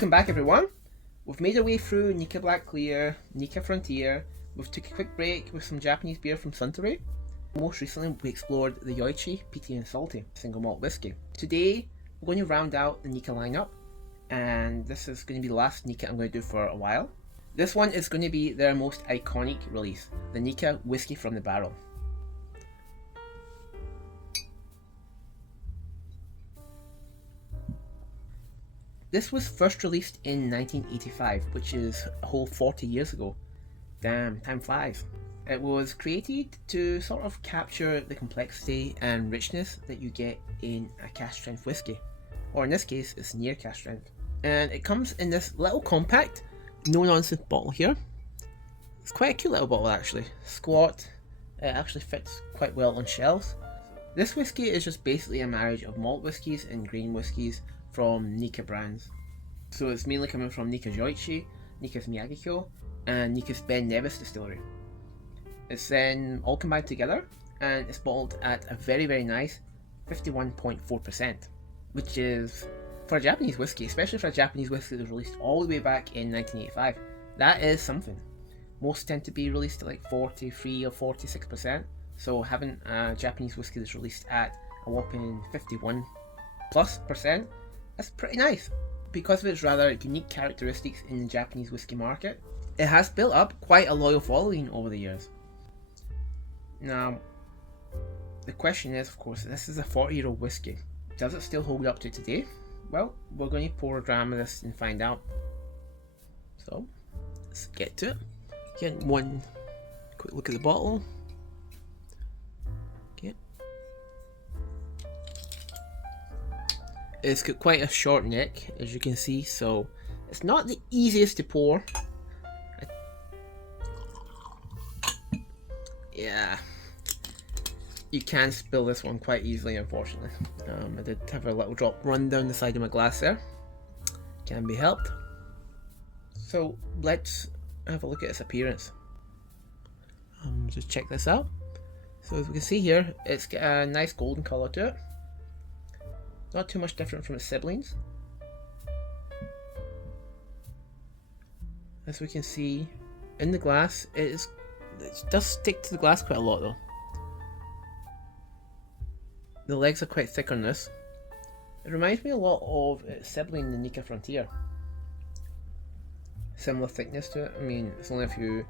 Welcome back everyone. We've made our way through Nikka Black Clear, Nikka Frontier, we've took a quick break with some Japanese beer from Suntory. Most recently we explored the yoichi, peaty and salty, single malt whiskey. Today we're going to round out the Nikka lineup, and this is going to be the last Nikka I'm going to do for a while. This one is going to be their most iconic release, the Nikka Whiskey from the Barrel. This was first released in 1985, which is a whole 40 years ago. Damn, time flies. It was created to sort of capture the complexity and richness that you get in a cask strength whiskey, or in this case it's near cask strength. And it comes in this little compact, no nonsense bottle here. It's quite a cute little bottle actually, squat, it actually fits quite well on shelves. This whiskey is just basically a marriage of malt whiskies and grain whiskies from Nikka brands. So it's mainly coming from Nikka's Yoichi, Nikka's Miyagikyo, and Nikka's Ben Nevis distillery. It's then all combined together, and it's bottled at a very nice 51.4%, which is, for a Japanese whiskey, especially for a Japanese whiskey that was released all the way back in 1985, that is something. Most tend to be released at like 43 or 46%, so having a Japanese whiskey that's released at a whopping 51+%, that's pretty nice. Because of its rather unique characteristics in the Japanese whiskey market, it has built up quite a loyal following over the years. Now, the question is, of course, this is a 40-year-old whiskey. Does it still hold up to today? Well, we're going to pour a gram of this and find out. So, let's get to it. Again, one quick look at the bottle. Okay. It's got quite a short neck, as you can see, so it's not the easiest to pour. Yeah, you can spill this one quite easily, unfortunately. I did have a little drop run down the side of my glass there. Can be helped. So let's have a look at its appearance. Just check this out. So as we can see here, it's got a nice golden colour to it. Not too much different from its siblings. As we can see in the glass, it does stick to the glass quite a lot though. The legs are quite thick on this. It reminds me a lot of its sibling, the Nikka Frontier. Similar thickness to it. I mean, it's only a few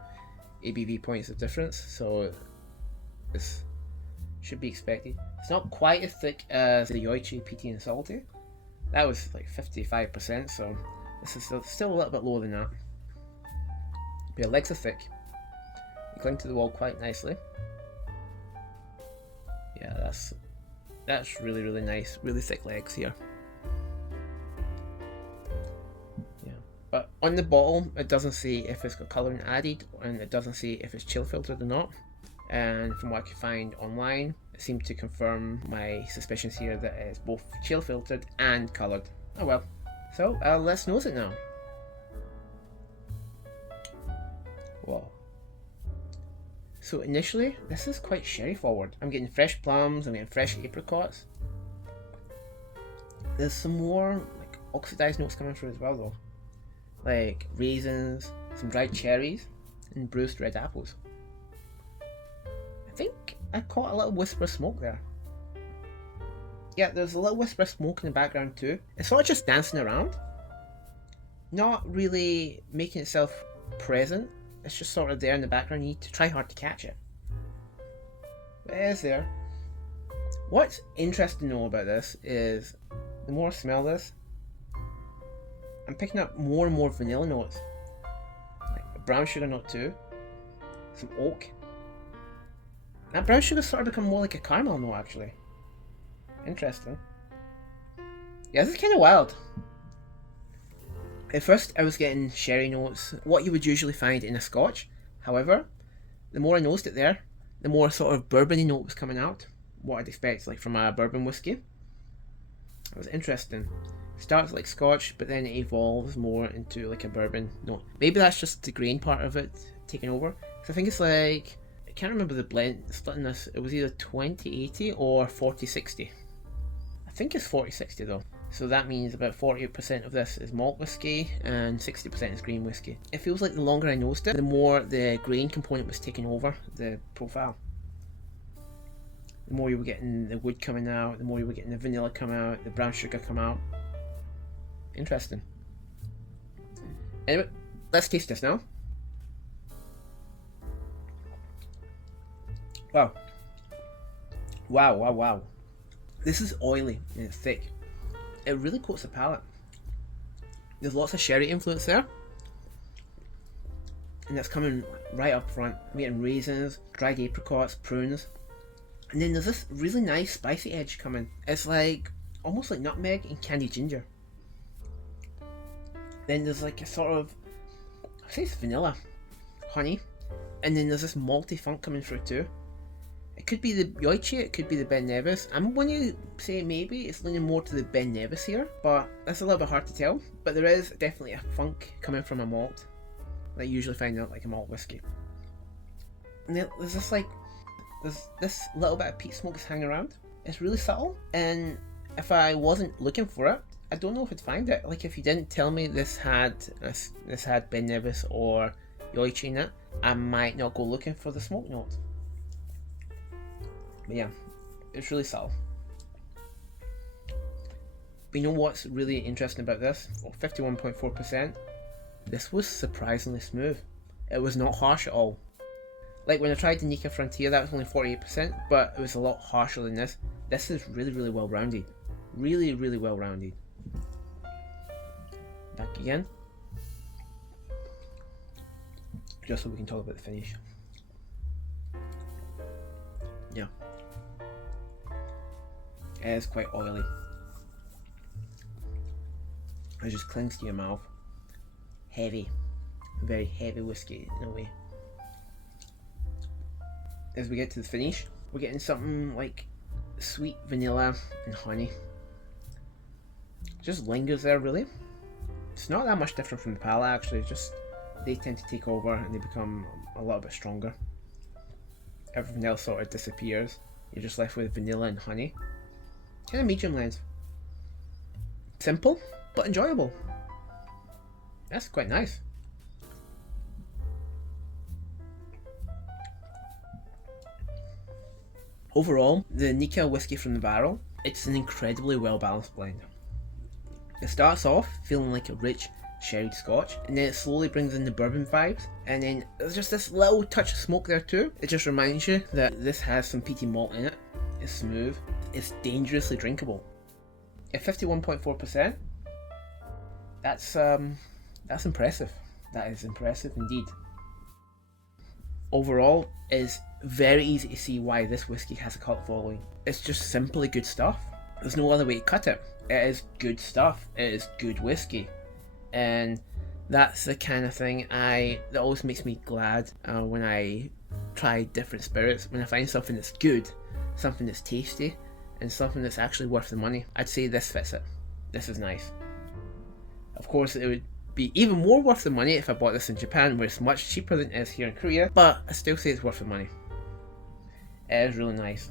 ABV points of difference, so this should be expected. It's not quite as thick as the yoichi, peaty and salty. That was like 55%, so this is still a little bit lower than that. But your legs are thick. They cling to the wall quite nicely. Yeah, that's really nice. Really thick legs here. Yeah, but on the bottle it doesn't say if it's got colouring added, and it doesn't say if it's chill filtered or not. And from what I could find online, it seemed to confirm my suspicions here that it's both chill filtered and coloured. Oh well. So let's nose it now. Whoa. So initially, this is quite sherry forward. I'm getting fresh plums, I'm getting fresh apricots. There's some more like oxidized notes coming through as well though. Like raisins, some dried cherries, and bruised red apples. I think I caught a little whisper of smoke there. Yeah, there's a little whisper of smoke in the background too. It's sort of just dancing around. Not really making itself present. It's just sort of there in the background. You need to try hard to catch it. But it is there. What's interesting to know about this is the more I smell this, I'm picking up more and more vanilla notes. Like a brown sugar note too. Some oak. That brown sugar sort of become more like a caramel note actually. Interesting. Yeah, this is kind of wild. At first I was getting sherry notes, what you would usually find in a scotch. However, the more I nosed it there, the more sort of bourbony note was coming out. What I'd expect like from a bourbon whiskey. It was interesting. It starts like scotch, but then it evolves more into like a bourbon note. Maybe that's just the grain part of it taking over. So I think it's like, I can't remember the blend split in this. It was either 20-80 or 40-60. I think it's 40-60 though. So that means about 48% of this is malt whiskey and 60% is green whiskey. It feels like the longer I nosed it, the more the grain component was taking over the profile. The more you were getting the wood coming out, the more you were getting the vanilla come out, the brown sugar come out. Interesting. Anyway, let's taste this now. Wow. Wow, wow, wow. This is oily and it's thick. It really coats the palate. There's lots of sherry influence there. And that's coming right up front. I'm getting raisins, dried apricots, prunes. And then there's this really nice spicy edge coming. It's like, almost like nutmeg and candied ginger. Then there's like a sort of, I say it's vanilla, honey. And then there's this malty funk coming through too. It could be the yoichi, it could be the Ben Nevis. I'm going to say maybe it's leaning more to the Ben Nevis here, but that's a little bit hard to tell. But there is definitely a funk coming from a malt that you usually find out like a malt whiskey. And then there's this like, there's this little bit of peat smoke that's hanging around. It's really subtle, and if I wasn't looking for it, I don't know if I'd find it. Like if you didn't tell me this had Ben Nevis or yoichi in it, I might not go looking for the smoke note. But yeah, it's really subtle. But you know what's really interesting about this? 51.4%. This was surprisingly smooth. It was not harsh at all. Like when I tried the Nikka Frontier, that was only 48%, but it was a lot harsher than this. This is really, really well rounded. Really, really well rounded. Back again. Just so we can talk about the finish. Yeah. It is quite oily. It just clings to your mouth. Heavy. Very heavy whiskey in a way. As we get to the finish, we're getting something like sweet vanilla and honey. Just lingers there really. It's not that much different from the palate actually, just they tend to take over and they become a little bit stronger. Everything else sort of disappears. You're just left with vanilla and honey. Kind of medium length. Simple, but enjoyable. That's quite nice. Overall, the Nikka whiskey from the barrel, it's an incredibly well balanced blend. It starts off feeling like a rich sherried scotch, and then it slowly brings in the bourbon vibes, and then there's just this little touch of smoke there too. It just reminds you that this has some peaty malt in it. It's smooth, it's dangerously drinkable. At 51.4%, that's impressive. That is impressive indeed. Overall, it's very easy to see why this whiskey has a cult following. It's just simply good stuff. There's no other way to cut it. It is good stuff. It is good whiskey. And that's the kind of thing that always makes me glad when I try different spirits. When I find something that's good, something that's tasty, and something that's actually worth the money. I'd say this fits it. This is nice. Of course, it would be even more worth the money if I bought this in Japan, where it's much cheaper than it is here in Korea, but I still say it's worth the money. It is really nice.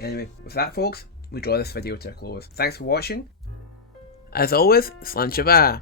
Anyway, with that folks, we draw this video to a close. Thanks for watching. As always, slancha ba.